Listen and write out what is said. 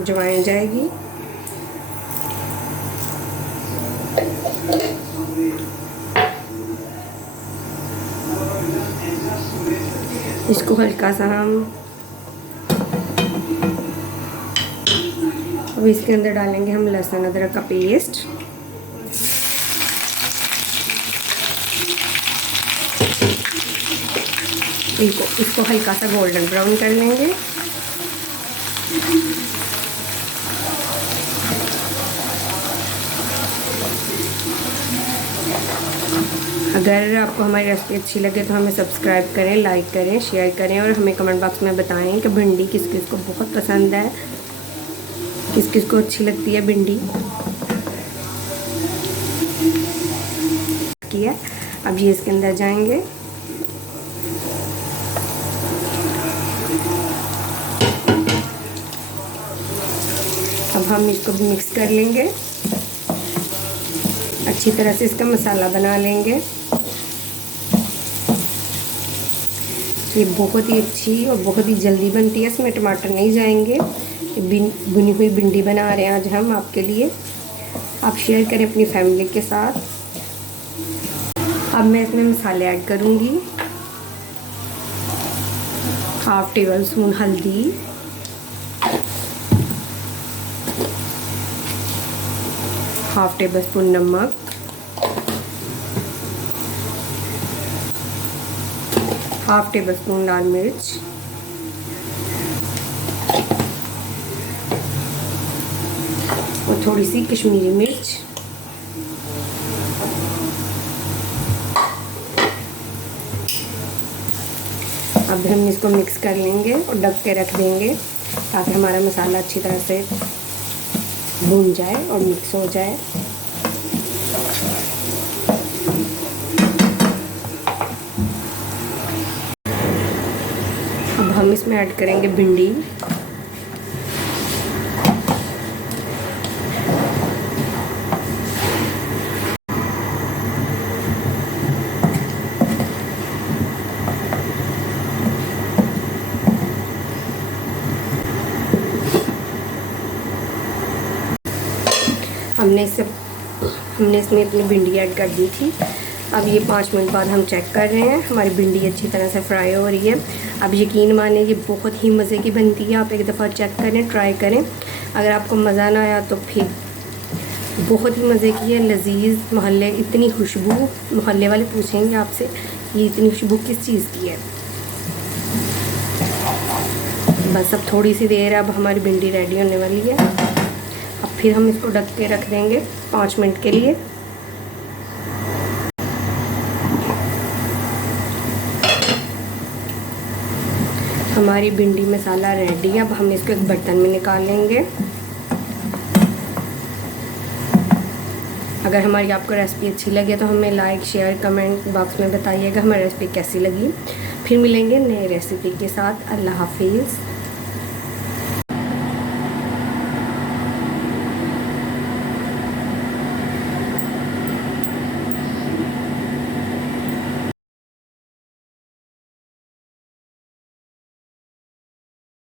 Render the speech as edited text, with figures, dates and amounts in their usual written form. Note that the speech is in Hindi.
अजवाइन जाएगी। इसको हल्का सा हम अब इसके अंदर डालेंगे हम लहसुन अदरक का पेस्ट। इसको हल्का सा गोल्डन ब्राउन कर लेंगे। अगर आपको हमारी रेसिपी अच्छी लगे तो हमें सब्सक्राइब करें, लाइक करें, शेयर करें और हमें कमेंट बॉक्स में बताएं कि भिंडी किस किस को बहुत पसंद है, किस किस को अच्छी लगती है भिंडी की है। अब ये इसके अंदर जाएंगे। अब हम इसको भी मिक्स कर लेंगे, अच्छी तरह से इसका मसाला बना लेंगे। ये बहुत ही अच्छी और बहुत ही जल्दी बनती है, इसमें टमाटर नहीं जाएंगे। भुनी हुई भिंडी बना रहे हैं आज हम आपके लिए। आप शेयर करें अपनी फैमिली के साथ। अब मैं इसमें मसाले ऐड करूँगी। 1/2 टेबल स्पून हल्दी, 1/2 टेबल स्पून नमक, 1/2 टेबल स्पून लाल मिर्च, और थोड़ी सी कश्मीरी मिर्च। अब हम इसको मिक्स कर लेंगे और ढक के रख देंगे ताकि हमारा मसाला अच्छी तरह से भून जाए और मिक्स हो जाए। अब हम इसमें ऐड करेंगे भिंडी। हमने इसमें अपनी भिंडी ऐड कर दी थी। अब ये 5 मिनट बाद हम चेक कर रहे हैं, हमारी भिंडी अच्छी तरह से फ्राई हो रही है। अब यकीन माने ये बहुत ही मज़े की बनती है। आप एक दफ़ा चेक करें, ट्राई करें। अगर आपको मज़ा ना आया तो फिर बहुत ही मज़े की है, लजीज। मोहल्ले इतनी खुशबू, मोहल्ले वाले पूछेंगे आपसे ये इतनी खुशबू किस चीज़ की है। बस अब थोड़ी सी देर, अब हमारी भिंडी रेडी होने वाली है। अब फिर हम इसको ढक के रख देंगे 5 मिनट के लिए। हमारी भिंडी मसाला रेडी है। अब हम इसको एक बर्तन में निकाल लेंगे। अगर हमारी आपको रेसिपी अच्छी लगे तो हमें लाइक, शेयर, कमेंट बॉक्स में बताइएगा हमारी रेसिपी कैसी लगी। फिर मिलेंगे नए रेसिपी के साथ। अल्लाह हाफिज़।